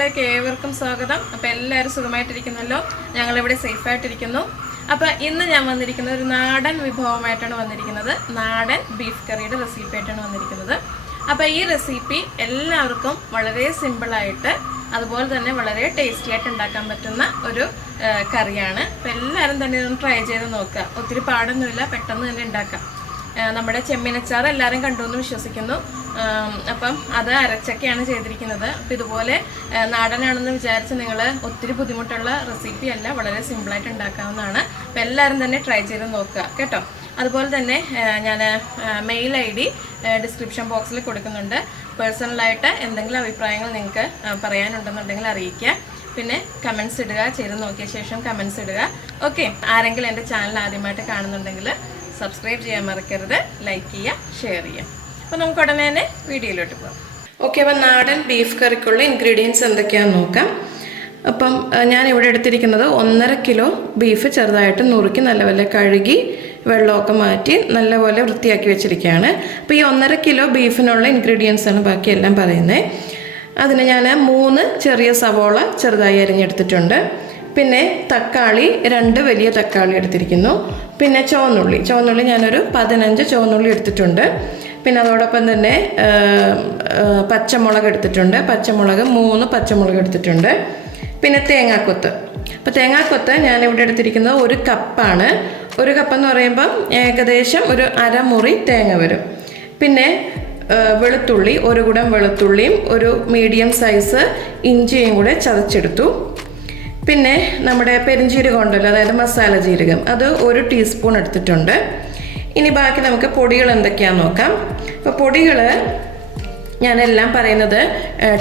ചാനലിലേക്ക് ഏവർക്കും സ്വാഗതം. അപ്പോൾ എല്ലാവരും സുഖമായിട്ടിരിക്കുന്നല്ലോ, ഞങ്ങളിവിടെ സേഫായിട്ടിരിക്കുന്നു. അപ്പോൾ ഇന്ന് ഞാൻ വന്നിരിക്കുന്നത് ഒരു നാടൻ വിഭവമായിട്ടാണ് വന്നിരിക്കുന്നത്. നാടൻ ബീഫ് കറിയുടെ റെസിപ്പി ആയിട്ടാണ് വന്നിരിക്കുന്നത്. അപ്പോൾ ഈ റെസിപ്പി എല്ലാവർക്കും വളരെ സിമ്പിളായിട്ട് അതുപോലെ തന്നെ വളരെ ടേസ്റ്റി ആയിട്ട് ഉണ്ടാക്കാൻ പറ്റുന്ന ഒരു കറിയാണ്. അപ്പോൾ എല്ലാവരും തന്നെ ഇതൊന്ന് ട്രൈ ചെയ്ത് നോക്കുക. ഒത്തിരി പാടൊന്നുമില്ല, പെട്ടെന്ന് തന്നെ ഉണ്ടാക്കാം. നമ്മുടെ ചെമ്മീനച്ചാറ് എല്ലാവരും കണ്ടു എന്ന് വിശ്വസിക്കുന്നു. അപ്പം അത് അരച്ചൊക്കെയാണ് ചെയ്തിരിക്കുന്നത്. അപ്പോൾ ഇതുപോലെ നാടനാണെന്ന് വിചാരിച്ച് നിങ്ങൾ ഒത്തിരി ബുദ്ധിമുട്ടുള്ള റെസിപ്പി അല്ല, വളരെ സിമ്പിളായിട്ട് ഉണ്ടാക്കാവുന്നതാണ്. അപ്പോൾ എല്ലാവരും തന്നെ ട്രൈ ചെയ്ത് നോക്കുക കേട്ടോ. അതുപോലെ തന്നെ ഞാൻ മെയിൽ ID ഡിസ്ക്രിപ്ഷൻ ബോക്സിൽ കൊടുക്കുന്നുണ്ട്. പേഴ്സണലായിട്ട് എന്തെങ്കിലും അഭിപ്രായങ്ങൾ നിങ്ങൾക്ക് പറയാനുണ്ടെന്നുണ്ടെങ്കിൽ അറിയിക്കുക. പിന്നെ കമൻസ് ഇടുക, ചെയ്ത് നോക്കിയ ശേഷം കമൻസ് ഇടുക. ഓക്കെ, ആരെങ്കിലും എൻ്റെ ചാനൽ ആദ്യമായിട്ട് കാണുന്നുണ്ടെങ്കിൽ സബ്സ്ക്രൈബ് ചെയ്യാൻ മറക്കരുത്, ലൈക്ക് ചെയ്യുക, ഷെയർ ചെയ്യുക. അപ്പോൾ നമുക്ക് ഉടനെ തന്നെ വീഡിയോയിലോട്ട് പോകാം. ഓക്കെ, അപ്പോൾ നാടൻ ബീഫ് കറിക്കുള്ള ഇൻഗ്രീഡിയൻസ് എന്തൊക്കെയാണെന്ന് നോക്കാം. അപ്പം ഞാൻ ഇവിടെ എടുത്തിരിക്കുന്നത് 1.5 കിലോ ബീഫ് ചെറുതായിട്ട് നുറുക്കി നല്ലപോലെ കഴുകി വെള്ളമൊക്കെ മാറ്റി നല്ലപോലെ വൃത്തിയാക്കി വെച്ചിരിക്കുകയാണ്. അപ്പോൾ ഈ 1.5 കിലോ ബീഫിനുള്ള ഇൻഗ്രീഡിയൻസ് ആണ് ബാക്കിയെല്ലാം പറയുന്നത്. അതിന് ഞാൻ 3 ചെറിയ സവോള ചെറുതായി അരിഞ്ഞെടുത്തിട്ടുണ്ട്. പിന്നെ തക്കാളി 2 വലിയ തക്കാളി എടുത്തിരിക്കുന്നു. പിന്നെ ചുവന്നുള്ളി ഞാനൊരു 15 ചുവന്നുള്ളി എടുത്തിട്ടുണ്ട്. പിന്നെ അതോടൊപ്പം തന്നെ പച്ചമുളക് എടുത്തിട്ടുണ്ട്. പച്ചമുളക് 3 പച്ചമുളക് എടുത്തിട്ടുണ്ട്. പിന്നെ തേങ്ങാക്കൊത്ത്. അപ്പോൾ തേങ്ങാക്കൊത്ത് ഞാനിവിടെ എടുത്തിരിക്കുന്നത് 1 കപ്പാണ്. 1 കപ്പെന്ന് പറയുമ്പം ഏകദേശം ഒരു അരമുറി തേങ്ങ വരും. പിന്നെ വെളുത്തുള്ളി, 1 കുടം വെളുത്തുള്ളിയും ഒരു മീഡിയം സൈസ് ഇഞ്ചിയും കൂടെ ചതച്ചെടുത്തു. പിന്നെ നമ്മുടെ പെരിഞ്ജീരകം ഉണ്ടല്ലോ, അതായത് മസാല ജീരകം, അത് 1 ടീസ്പൂൺ എടുത്തിട്ടുണ്ട്. ഇനി ബാക്കി നമുക്ക് പൊടികൾ എന്തൊക്കെയാണെന്ന് നോക്കാം. അപ്പോൾ പൊടികൾ ഞാനെല്ലാം പറയുന്നത്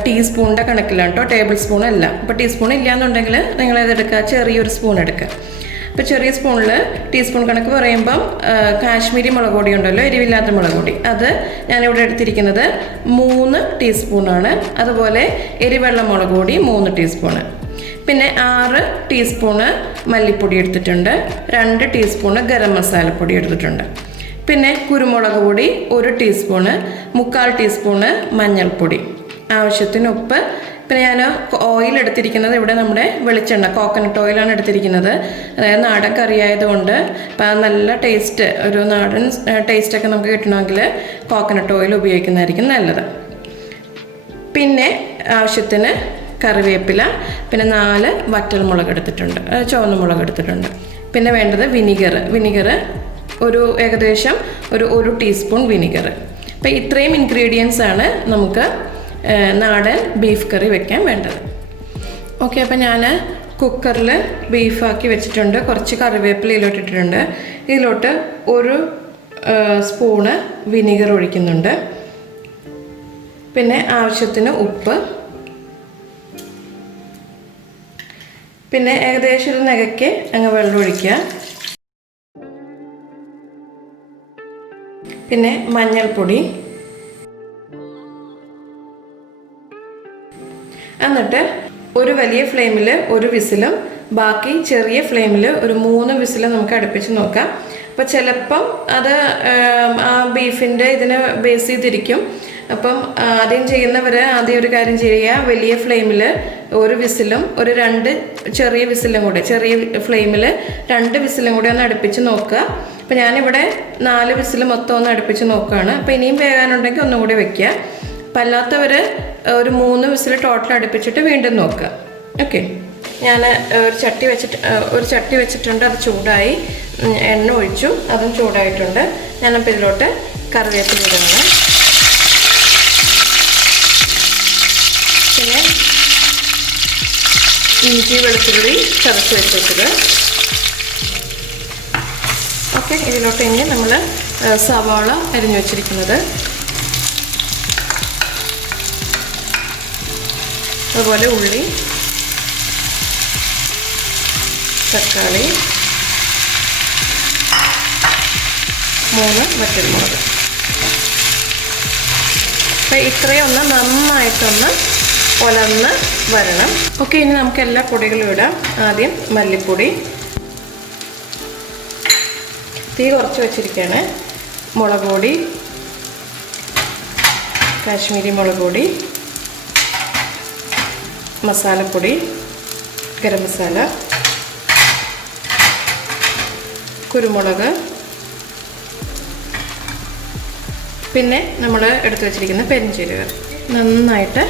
ടീസ്പൂണിൻ്റെ കണക്കിലാണ് കേട്ടോ, ടേബിൾ സ്പൂൺ അല്ല. അപ്പോൾ ടീസ്പൂൺ ഇല്ലയെന്നുണ്ടെങ്കിൽ നിങ്ങളേതെടുക്കുക, ചെറിയൊരു സ്പൂൺ എടുക്കുക. അപ്പോൾ ചെറിയ സ്പൂണിൽ ടീസ്പൂൺ കണക്ക് പറയുമ്പം കാശ്മീരി മുളക് പൊടി ഉണ്ടല്ലോ, എരിവില്ലാത്ത മുളക് പൊടി, അത് ഞാനിവിടെ എടുത്തിരിക്കുന്നത് 3 ടീസ്പൂണാണ്. അതുപോലെ എരിവെള്ള മുളക് പൊടി 3 ടീസ്പൂണ്. പിന്നെ 6 ടീസ്പൂണ് മല്ലിപ്പൊടി എടുത്തിട്ടുണ്ട്. 2 ടീസ്പൂണ് ഗരം മസാലപ്പൊടി എടുത്തിട്ടുണ്ട്. പിന്നെ കുരുമുളക് പൊടി 1 ടീസ്പൂണ്, 1/4 ടീസ്പൂണ് മഞ്ഞൾപ്പൊടി, ആവശ്യത്തിന് ഉപ്പ്. പിന്നെ ഞാൻ ഓയിൽ എടുത്തിരിക്കുന്നത് ഇവിടെ നമ്മുടെ വെളിച്ചെണ്ണ, കോക്കനട്ട് ഓയിലാണ് എടുത്തിരിക്കുന്നത്. അതായത് നാടൻ കറി ആയതുകൊണ്ട് അപ്പം നല്ല ടേസ്റ്റ്, ഒരു നാടൻ ടേസ്റ്റൊക്കെ നമുക്ക് കിട്ടണമെങ്കിൽ കോക്കനട്ട് ഓയിൽ ഉപയോഗിക്കുന്നതായിരിക്കും നല്ലത്. പിന്നെ ആവശ്യത്തിന് കറിവേപ്പില, പിന്നെ 4 വറ്റൽമുളക് എടുത്തിട്ടുണ്ട്, ചുവന്ന മുളക് എടുത്തിട്ടുണ്ട്. പിന്നെ വേണ്ടത് വിനിഗർ ഒരു ഏകദേശം ഒരു 1 ടീസ്പൂൺ വിനിഗർ. അപ്പോൾ ഇത്രയും ഇൻഗ്രീഡിയൻസ് ആണ് നമുക്ക് നാടൻ ബീഫ് കറി വെക്കാൻ വേണ്ടത്. ഓക്കെ, അപ്പോൾ ഞാൻ കുക്കറിൽ ബീഫാക്കി വെച്ചിട്ടുണ്ട്. കുറച്ച് കറിവേപ്പില ഇതിലോട്ടിട്ടുണ്ട്. ഇതിലോട്ട് 1 സ്പൂണ് വിനിഗർ ഒഴിക്കുന്നുണ്ട്. പിന്നെ ആവശ്യത്തിന് ഉപ്പ്. പിന്നെ ഏകദേശം ഒരു നഖയ്ക്ക് അങ്ങ് വെള്ളം ഒഴിക്കുക. പിന്നെ മഞ്ഞൾപ്പൊടി. എന്നിട്ട് ഒരു വലിയ ഫ്ലെയിമിൽ 1 വിസിലും ബാക്കി ചെറിയ ഫ്ലെയിമിൽ ഒരു 3 വിസിലും നമുക്ക് അടുപ്പിച്ച് നോക്കാം. അപ്പോൾ ചിലപ്പം അത് ആ ബീഫിൻ്റെ ഇതിനെ ബേസ് ചെയ്തിരിക്കും. അപ്പം ആദ്യം ചെയ്യുന്നവർ ആദ്യം ഒരു കാര്യം ചെയ്യുക, വലിയ ഫ്ലെയിമിൽ 1 വിസിലും ഒരു 2 ചെറിയ വിസിലും കൂടെ, ചെറിയ ഫ്ലെയിമിൽ 2 വിസിലും കൂടെ ഒന്ന് അടുപ്പിച്ച് നോക്കുക. അപ്പോൾ ഞാനിവിടെ 4 വിസിൽ മൊത്തം ഒന്ന് അടുപ്പിച്ച് നോക്കുകയാണ്. അപ്പോൾ ഇനിയും വേകാനുണ്ടെങ്കിൽ ഒന്നും കൂടി വെക്കുക. അപ്പം അല്ലാത്തവർ ഒരു 3 വിസിൽ ടോട്ടൽ അടുപ്പിച്ചിട്ട് വീണ്ടും നോക്കുക. ഓക്കെ, ഞാൻ ഒരു ചട്ടി വെച്ചിട്ടുണ്ട്. അത് ചൂടായി, എണ്ണ ഒഴിച്ചു, അതും ചൂടായിട്ടുണ്ട്. ഞാനപ്പോൾ ഇതിലോട്ട് കറിവേപ്പില ഇടുകയാണ്. പിന്നെ ഇഞ്ചി വെളുത്തുള്ളി ചതച്ച് വെച്ചത്. ഓക്കെ, ഇതിലോട്ട് ഇനി നമ്മൾ സവാള അരിഞ്ഞു വെച്ചിരിക്കുന്നത്, അതുപോലെ ഉള്ളി, തക്കാളി, 3 വറ്റൽമുളക്. അപ്പം ഇത്രയും ഒന്ന് നന്നായിട്ടൊന്ന് ഉലർന്ന് വരണം. ഓക്കെ, ഇനി നമുക്ക് എല്ലാ പൊടികളും ഇടാം. ആദ്യം മല്ലിപ്പൊടി, തീ കുറച്ച് വെച്ചിരിക്കുകയാണ്. മുളക് പൊടി, കാശ്മീരി മുളക് പൊടി, മസാലപ്പൊടി, ഗരം മസാല, കുരുമുളക്, പിന്നെ നമ്മൾ എടുത്തു വെച്ചിരിക്കുന്ന പെരിഞ്ചീരകം. നന്നായിട്ട്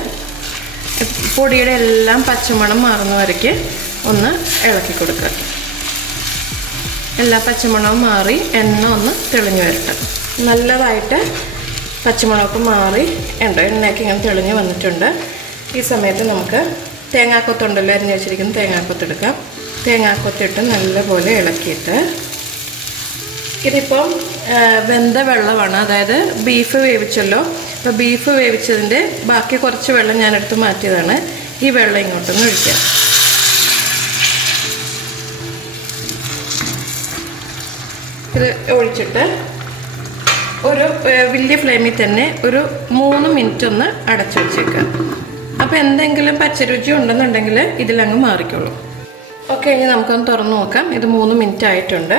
പൊടിയുടെ എല്ലാം പച്ചമണം മാറുന്ന വരയ്ക്ക് ഒന്ന് ഇളക്കി കൊടുക്കുക. എല്ലാ പച്ചമണവും മാറി എണ്ണ ഒന്ന് തെളിഞ്ഞു വരട്ടെ. നല്ലതായിട്ട് പച്ചമുളകൊക്കെ മാറി ഉണ്ട്, എണ്ണയൊക്കെ ഇങ്ങനെ തെളിഞ്ഞ് വന്നിട്ടുണ്ട്. ഈ സമയത്ത് നമുക്ക് തേങ്ങാക്കൊത്തുണ്ടല്ലോ, അരിഞ്ഞ് വെച്ചിരിക്കുന്ന തേങ്ങാക്കൊത്തെടുക്കാം. തേങ്ങാക്കൊത്തിട്ട് നല്ലപോലെ ഇളക്കിയിട്ട്, ഇതിപ്പം വെന്ത വെള്ളമാണ്, അതായത് ബീഫ് വേവിച്ചല്ലോ. അപ്പോൾ ബീഫ് വേവിച്ചതിൻ്റെ ബാക്കി കുറച്ച് വെള്ളം ഞാനെടുത്ത് മാറ്റിയതാണ്. ഈ വെള്ളം ഇങ്ങോട്ടൊന്ന് ഒഴിക്കാം. ഇത് ഒഴിച്ചിട്ട് ഒരു വലിയ ഫ്ലെയിമിൽ തന്നെ ഒരു 3 മിനിറ്റ് ഒന്ന് അടച്ചു വെച്ചേക്കുക. അപ്പോൾ എന്തെങ്കിലും പച്ചരുചി ഉണ്ടെന്നുണ്ടെങ്കിൽ ഇതിലങ്ങ് മാറിക്കോളും. ഓക്കെ, ഇനി നമുക്കൊന്ന് തുറന്ന് നോക്കാം. ഇത് 3 മിനിറ്റ് ആയിട്ടുണ്ട്.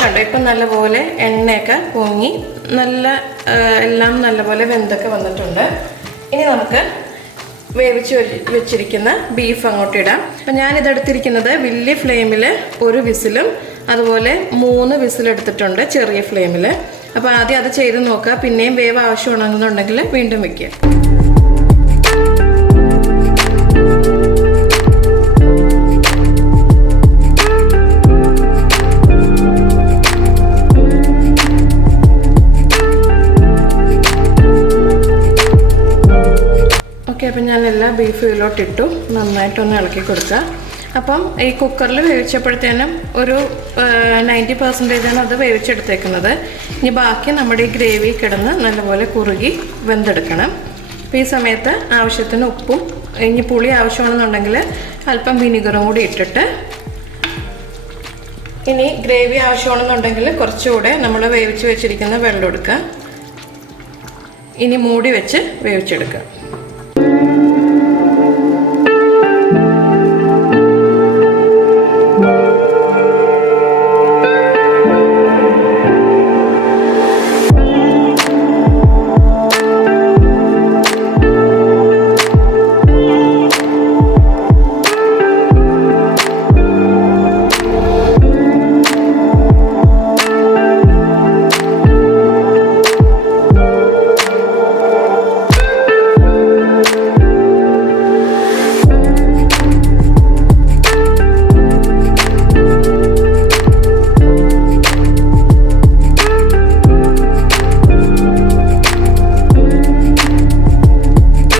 കണ്ടോ, ഇപ്പം നല്ലപോലെ എണ്ണയൊക്കെ പൊങ്ങി എല്ലാം നല്ലപോലെ വെന്തൊക്കെ വന്നിട്ടുണ്ട്. ഇനി നമുക്ക് വേവിച്ച് വെച്ചിരിക്കുന്ന ബീഫ് അങ്ങോട്ട് ഇടാം. അപ്പം ഞാനിതെടുത്തിരിക്കുന്നത് വലിയ ഫ്ലെയിമിൽ 1 വിസിലും അതുപോലെ 3 വിസിലെടുത്തിട്ടുണ്ട് ചെറിയ ഫ്ലെയിമിൽ. അപ്പോൾ ആദ്യം അത് ചെയ്ത് നോക്കുക. പിന്നെയും വേവ് ആവശ്യമാണെന്നുണ്ടെങ്കിൽ വീണ്ടും വയ്ക്കുക. ഓക്കെ, അപ്പം ഞാൻ എല്ലാ ബീഫ് ഇതിലോട്ടിട്ടു. നന്നായിട്ടൊന്ന് ഇളക്കി കൊടുക്കുക. അപ്പം ഈ കുക്കറിൽ വേവിച്ചപ്പോഴത്തേനും ഒരു 90% അത് വേവിച്ചെടുത്തേക്കുന്നത്. ഇനി ബാക്കി നമ്മുടെ ഈ ഗ്രേവി കിടന്ന് നല്ലപോലെ കുറുകി വെന്തെടുക്കണം. അപ്പോൾ ഈ സമയത്ത് ആവശ്യത്തിന് ഉപ്പും, ഇനി പുളി ആവശ്യമാണെന്നുണ്ടെങ്കിൽ അല്പം വിനീഗറും കൂടി ഇട്ടിട്ട്, ഇനി ഗ്രേവി ആവശ്യമാണെന്നുണ്ടെങ്കിൽ കുറച്ചുകൂടെ നമ്മൾ വേവിച്ച് വെച്ചിരിക്കുന്ന വെള്ളം എടുക്കുക. ഇനി മൂടി വെച്ച് വേവിച്ചെടുക്കുക.